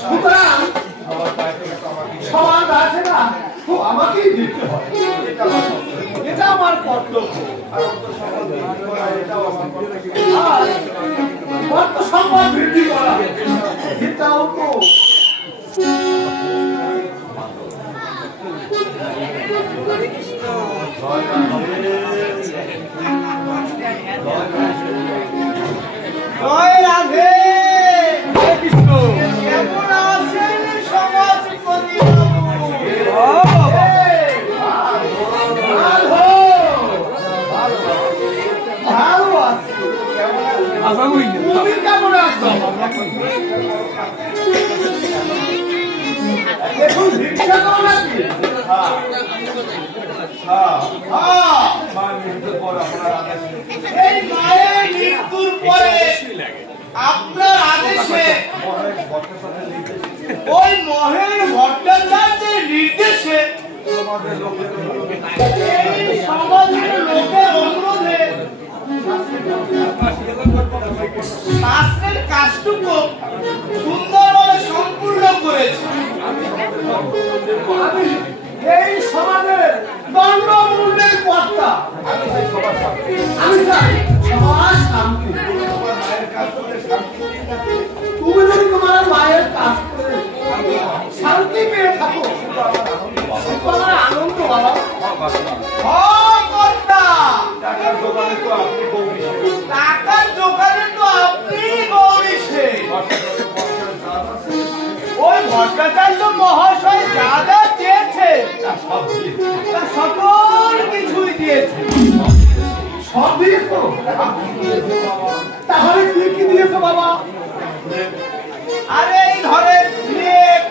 সুতরাং সবার আছে না, তো আমাকেই দিতে হয়, এটা আমার কর্তব্য। আর কর্ত সম্মান বৃদ্ধি করা, এটাও তো জয় রাধে কৃষ্ণ। কেমন আছেন সমাজপতি ভালো আছে। তুমি কেমন আছো? এখন ভিক্ষা দাও নাকি? এই মায়ের মৃত্যুর পরে আপনার আদেশে ওই মহের ভট্টাচার্যের নির্দেশে এই সমাজের লোকের অনুরোধে শাস্ত্রের কাজটুকু সুন্দরভাবে সম্পূর্ণ করেছে। আমি এই সমাজের দণ্ডমূল্যের কর্তা। আমি চাই সবার শান্তি। তুমি যদি তোমার মায়ের কাজ করে শান্তি পেয়ে থাকো, তোমার আনন্দ বাবা। টাকার দোকানে তো আপনি গৌরীশে। ওই ভট্টাচার্য মহাশয় যা যা চেয়েছে তা সকল কিছুই দিয়েছে। সব দিয়েছো? তাহলে কি কি দিয়েছো বাবা? আরে এই ধরে লেপ,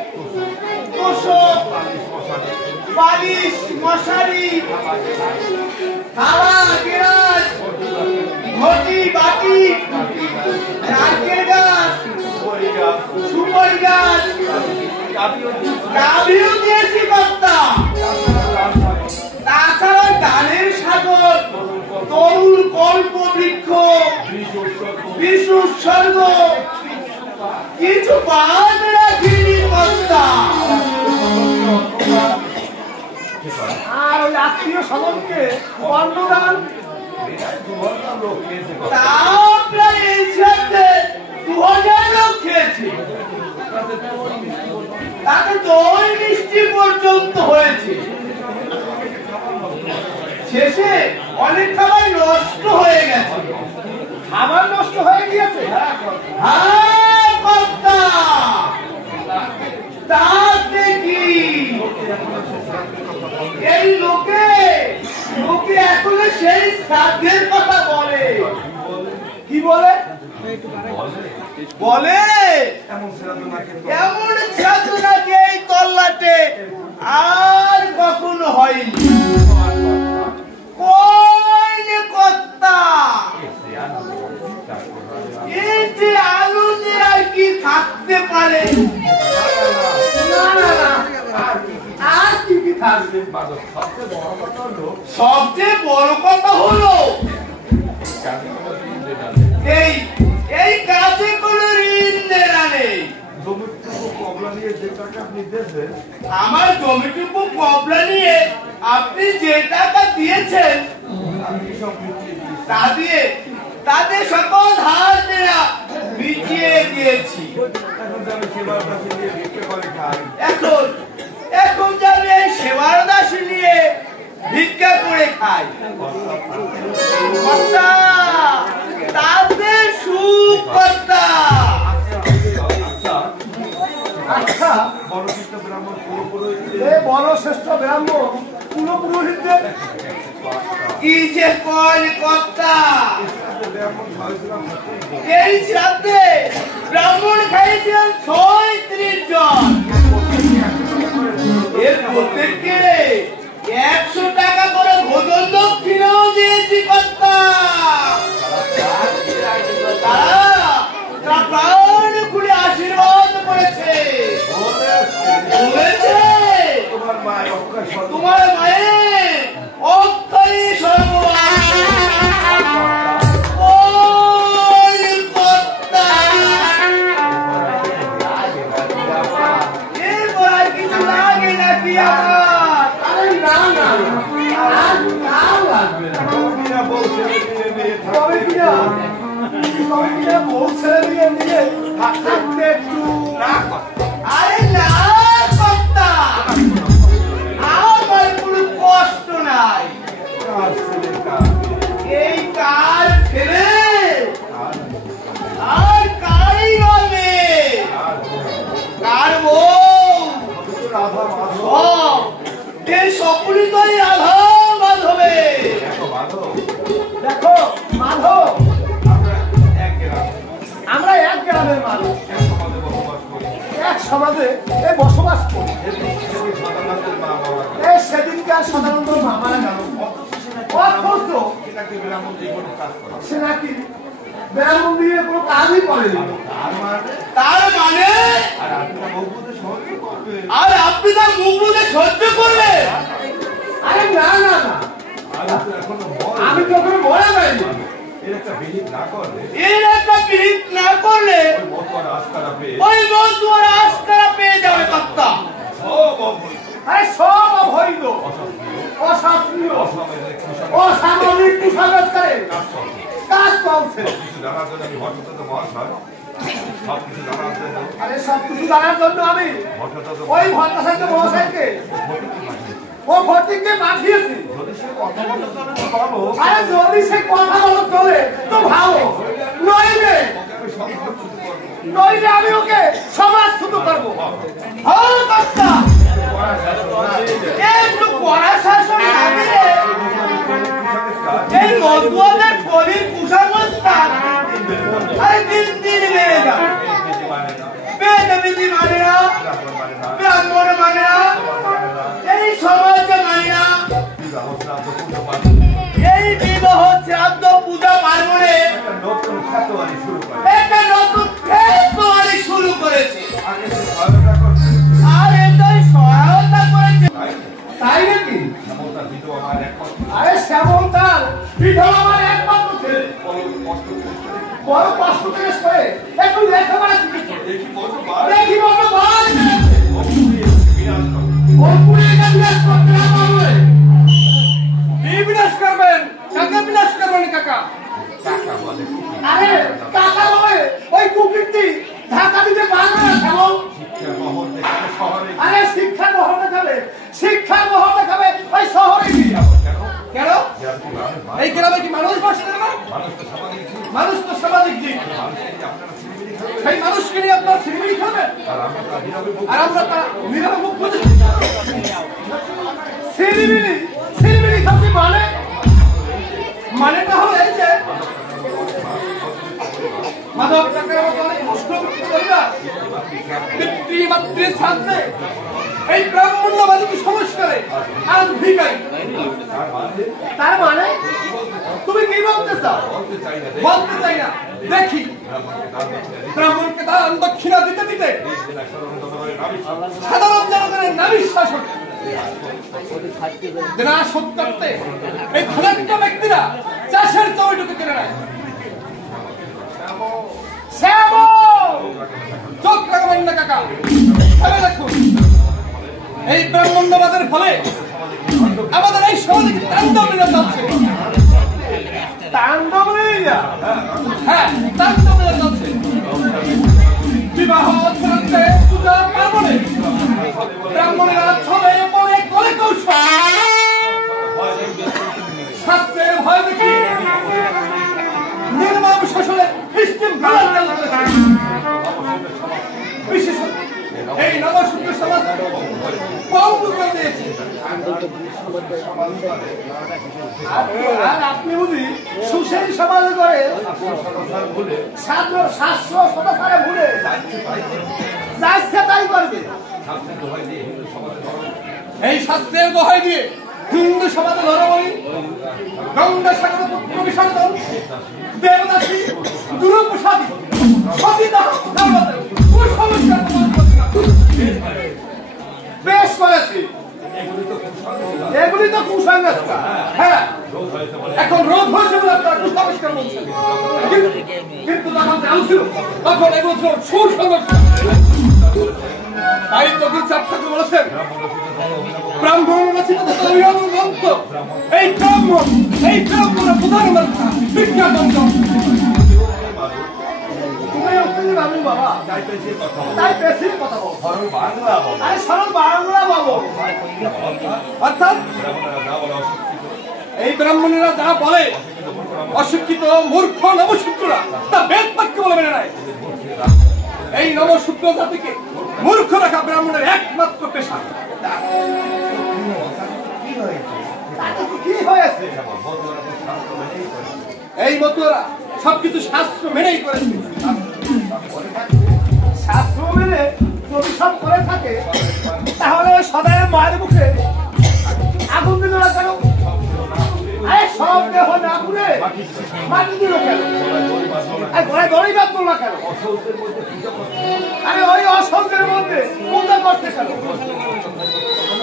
তোষক, বালিশ, মশারি, থালা, গিলাস, ঘটি, বাটি, নারকেল গাছ, সুপারি গাছ, গাভীও দিয়েছি কর্তা। তাছাড়া ধানের সাগর, তরুণ কল্প বৃক্ষ, বিষ উৎসর্গ, কিছু বাদ রাখিনি কর্তা। আর ওই আত্মীয় স্বজনকে বর্ণদান তাও প্রায় এই সাথে 2000 লোক খেয়েছে। তাতে দই মিষ্টি পর্যন্ত হয়েছে। শেষে অনেক খাবার নষ্ট হয়ে গেছে। খাবার নষ্ট হয়ে গিয়েছে? হ্যাঁ কর্তা, তাতে কি এই লোকে এখনো সেই শ্রাদ্ধের কথা বলে। কি বলে? বলে এমন শ্রাদ্ধ নাকি এই তল্লাটে আর কখনো হয়নি। কইলে কর্তা, এই যে আলু দিয়ে আর কি থাকতে পারে? না না না, আর কি কি থাকবে? সবচেয়ে বড় কথা হলো এই কাজে কোনো ঋণ দেনা নেই। আমার জমিটুকু কবলা নিয়ে আপনি যে টাকা দিয়েছেন তা দিয়ে তাদের সকল ধার দেনা মিটিয়ে দিয়েছি। এখন যাবে এই সেবার দাসী নিয়ে ভিক্ষা করে খাই। তাদের সুখ কর্তা। আচ্ছা, এই বড় শ্রেষ্ঠ ব্রাহ্মণ কুল পুরোহিতদের কি যে কয় কর্তা, এই শ্রাদ্ধে ব্রাহ্মণ খাইয়েছিলেন 36 জন। এর প্রত্যেককে 100 টাকা করে ভোজন দক্ষিণাও দিয়েছি কর্তা। তারা প্রাণ খুলে আশীর্বাদ করেছে। বলেছে তোমার মায়ের অক্ষয় সর্বনাশ। আমার। আরে না না আর কার লাগবে না তবে কিনা বউ ছেলে নিয়ে থাকতে একটু না আরে না কর্তা, আমার কোনো কষ্ট নাই। এই কার ছেলে আর কারই হবে, কার বউ এই সকলই তো এই রাধা মাধবে। দেখো মাধব, আমরা এক গ্রামের মানুষ, এক সমাজে বসবাস করি। সেদিনকার সাধারণত মামারা গেল অথচ সে নাকি ব্রাহ্মণ দিয়ে কোনো কাজই করেনি। তার মানে আর আপনি তার মুখ বুঝে সহ্য করবে? আরে না না না, আমি তো ওখানে মরে যাইনি। এর একটা বিহিত না করলে ওই মতুয়ার আস্কারা পেয়ে যাবে কর্তা। আরে সব অবৈধ, অশাস্ত্রীয়, অসামরিক কুসংস্কারে কাজ চলছে। আরে সব কিছু জানার জন্য আমি ওই ভট্টাচার্য মহাশয়কে ও ভর্তিকে পাঠিয়েছি। আরে যদি সে কথা বলো চলে তো ভালো, নইলে নইলে আমি ওকে সমাজ শুধু করবো। হ্যাঁ কর্তা, একটু কড়া শাসন না দিলে এই মতুয়াদের পরির কুসংস্কার আরে দিন দিন বেড়ে যাবে। বেদবিধি মানে না, ব্রাহ্মণ মানে না, এই সমাজ মানে না, এই বিবাহ শ্রাদ্ধ পূজা পার্বণে একটা নতুন খেতোয়ারি শুরু করেছে। আর এটাই সহায়তা করেছে। তাই নাকি? আরে শ্যামল তার বিধবা আমার একমাত্র ছেলে, বড় কষ্ট পেশ করে একটু লেখাপড়া শিখেছে। দেখি বড় ভাই বিনাশ করবেন, কাকা বিনাশ করবেন কাকা। আরে কাকা বলে ওই কুকীর্তি ঢাকা দিতে পারবে না শ্যামল। আরে শিক্ষা গ্রহণ দেখাবে, শিক্ষা গ্রহণ দেখাবে ওই শহরে গিয়ে। কেন এই গ্রামে কি মানুষ বাস করে না? মানুষ তো সামাজিক জীব, সেই মানুষকে নিয়ে আপনার সিনেমিনি খেলবেন আর আমরা তা নীরবে মুখ বুঝে সিনেমিনি সিনেমিনি খাচ্ছি। মানেটা হলো এই যে মাধব কাকার মতো অনেক কষ্ট পরিবার পিতৃমাতৃর সাথে এই ব্রাহ্মণ্যবাদী সংস্কারে আজ ভিখারি। তার মানে তুমি কি বলতে চাও? বলতে চাই না। দেখি ব্রাহ্মণকে দান দক্ষিণা দিতে দিতে সাধারণ জনগণের নারীর শাসন শোধ করতে এই ধনাঢ্য ব্যক্তিরা চাষের জমিটুকু কেনে নেয়। চোখ রাখবেন না কাকা, ভেবে দেখুন এই ব্রাহ্মণ্যবাদের ফলে আমাদের এই সমাজে তাণ্ডব লীলা চলছে। তাণ্ডব লীলা? হ্যাঁ, তাণ্ডব লীলা চলছে। বিবাহ শ্রাদ্ধে পূজা পার্বণে ব্রাহ্মণেরা ছলে পড়ে করে কৌশল শাস্ত্রের ভয় দেখি নির্মম শাসনের সিস্টেম বিশেষত এই নবসূত্র সমাজ পঙ্গু করে দিয়েছে। আর আপনি বুঝি সুশীল সমাজ করে শাস্ত্র সদাচারে ভুলে যাচ্ছে তাই করবে। এই শাস্ত্রের দোহাই দিয়ে হিন্দু সমাজে নরবলি, গঙ্গা সাগর পুত্র বিসর্জন, দেবদাসী, দুরুপসাদী, সতীদাহ বেশ করেছি। এগুলি তো কুসংস্কার। হ্যাঁ, এখন রোধ হয়েছে বলে আপনার কুসংস্কার বলছেন, কিন্তু তখন জানছিল তখন এগুলো সুসংস্কার। তাই তো বিচার ঠাকুর বলেছেন তাই বেশি কথা বল। সরল বাংলা বলো। আরে সরল বাংলা বলো। অর্থাৎ এই ব্রাহ্মণেরা যা বলে অশিক্ষিত মূর্খ নবশূদ্ররা তা বেদ বাক্য বলে মেনে নেয়। এই নবশূদ্র জাতিকে মূর্খ রাখা ব্রাহ্মণের একমাত্র পেশা। কি হয়েছে? এই মতুয়ারা সবকিছু শাস্ত্র মেনেই করেছে। শাস্ত্র মেনে যদি সব করে থাকে তাহলে সদায় মায়ের মুখে আগুন দিল না কেন? আরে সব দেহ না পুড়ে মাটি দিল কেন? ঘরে দড়ি বাঁধল না কেন? আরে ওই অসন্তের মধ্যে পূজা করতে কেন?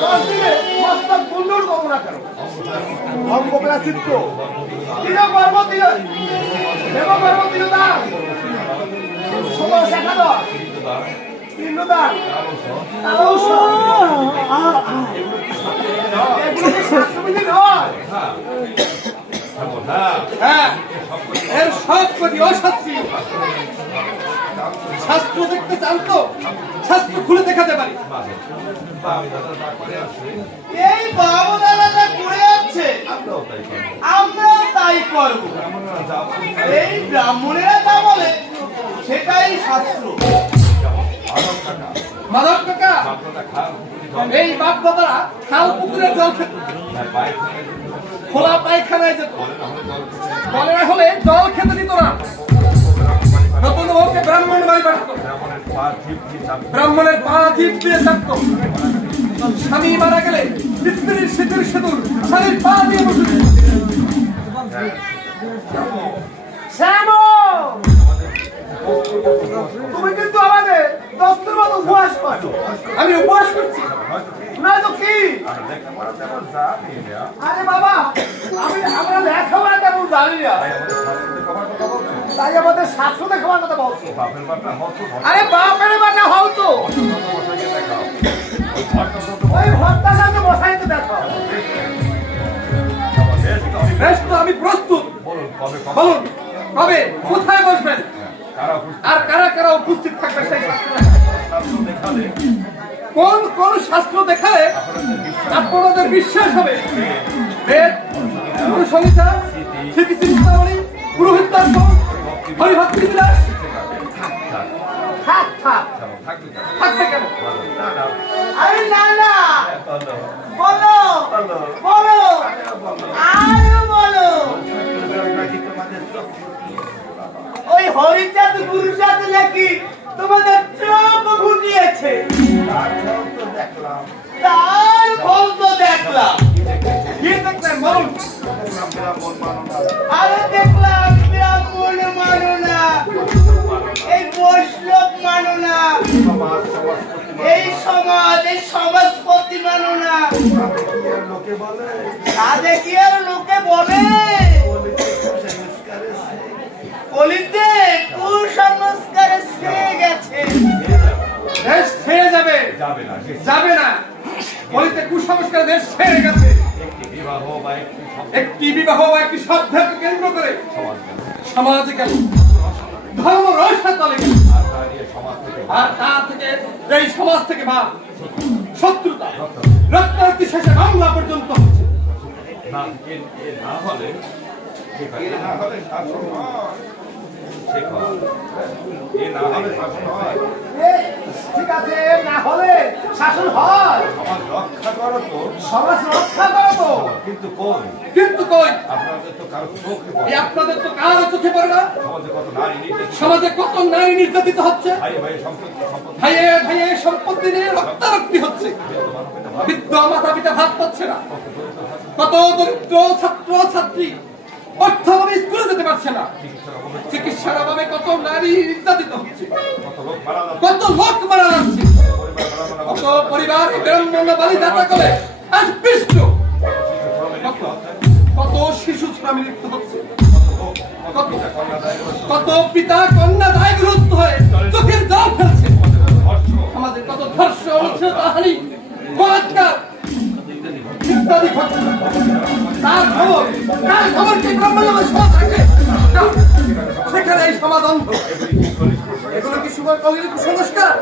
10 দিনে মস্তক কুণ্ডুর করবো না কেন? অঙ্গপেরা চিত্ত দিল কর্ম দিল দেব কর্ম দিল দান 16 একাদশ পিণ্ডদান শাস্ত্রবিধি নয়। হ্যাঁ, এর সব কটি অশাস্ত্রীয়। শাস্ত্র দেখতে চান তো শাস্ত্র খুলে দেখাতে পারি। এই বাবা দাদাটা করে যাচ্ছে আমরাও তাই করবো। এই ব্রাহ্মণেরা যা বলে সেটাই শাস্ত্র। মাধব কাকা, এই বাপ দাদারা খাল পুকুরের জল খেত, খোলা পায়খানায় যেত, কলেরা হলে জল খেতে দিত না। নতুন বউকে ব্রাহ্মণ বাড়ি পাঠাতো, ব্রাহ্মণের পা জিভ দিয়ে থাকত। স্বামী মারা গেলে স্ত্রীর সিঁদুর সিঁদুর স্বামীর পা দিয়ে বসে দিত। তুমি কিন্তু আমাদের দস্তুর মতো উপবাস করছো। আমি উপবাস করছি না তো কি? আরে বাবা, আমরা লেখাপড়া তেমন জানি না, তাই আমাদের শাস্ত্র দেখাবার কথা বলছো। আরে বাপের বাটা হও তো, ওই ভর্তার সাথে বসাইতে দেখো। বেশ তো, আমি প্রস্তুত। বলুন কবে কোথায় বসবেন আর কারা কারা উপস্থিত থাকবে সেই কোন কোন শাস্ত্র দেখালে আপনাদের বিশ্বাস হবে? বেদ, গুরু সংহিতা, স্মৃতিচিন্তামণি, পুরোহিত দর্শন, হরিভক্তি বিলাস। থাকবে কেন? আরে না না, বলো বলো আরো বলো। ওই হরিচাঁদ গুরুচাঁদ নাকি তোমাদের চোখ ঘুটিয়েছে, তার ফল তো দেখলাম। কি দেখলেন বলুন? আরে দেখলাম ব্রাহ্মণ মানো না, এই বৈষ্ণব মানো না, এই সমাজপতি মানো না। তাদের কি আর লোকে বলে কলিতে কুসংস্কারে ছেয়ে গেছে। দেশ ছেড়ে যাবে? যাবে না। কলিতে কুসংস্কার দেশ ছেড়ে গেছে। একটি বিবাহ বা একটি শ্রদ্ধাকে কেন্দ্র করে সমাজে গেল, ধর্ম রহস্য তলে গেল, আর তা থেকে এই সমাজ থেকে বা শত্রুতা রক্তারক্তি শেষে মামলা পর্যন্ত হচ্ছে। ঠিক আছে, না হলে শাসন হয়, সমাজ রক্ষা করো তো। কিন্তু কই আপনাদের তো কারো চোখে পড়ে না? সমাজে কত নারী নির্যাতিত হচ্ছে, ভাইয়ে ভাইয়ে সম্পত্তি নিয়ে রক্তারক্তি হচ্ছে, বৃদ্ধ মাতা পিতা ভাত পাচ্ছে না, কত দরিদ্র ছাত্র ছাত্রী অর্থভাবে স্কুলে যেতে পারছে না, চিকিৎসার অভাবে কত নারী নির্যাতিত হচ্ছে, কত লোক মারা যাচ্ছে, কত পরিবার ব্রাহ্মণ বালি যাত্রা করে আজ পিষ্ট, কত শিশু শ্রমে লিপ্ত হচ্ছে, কত পিতা কন্যা দায়গ্রস্ত হয়ে চোখের জল ফেলছে, আমাদের কত ধর্ষণ হচ্ছে, হানি বলাৎকার ইত্যাদি ঘটছে। তার খবর কি ব্রাহ্মণ সমাজ থাকে? সেখানে এই সমাজ অন্ধ। এগুলো কি অগিল কুসংস্কার।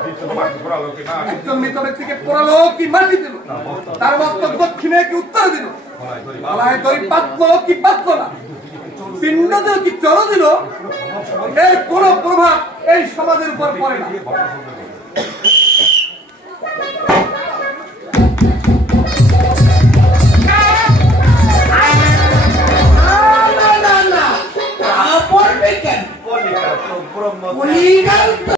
একজন মৃত ব্যক্তিকে পোড়ালো কি মাটি দিল, তার মস্তক দক্ষিণে কি উত্তর দিল, গলায় দড়ি পাতলো কি পাতলো না, পিণ্ড দিল কি চল দিল, এর কোন প্রভাব এই সমাজের উপর পড়ে না। না, পড়বে কেন?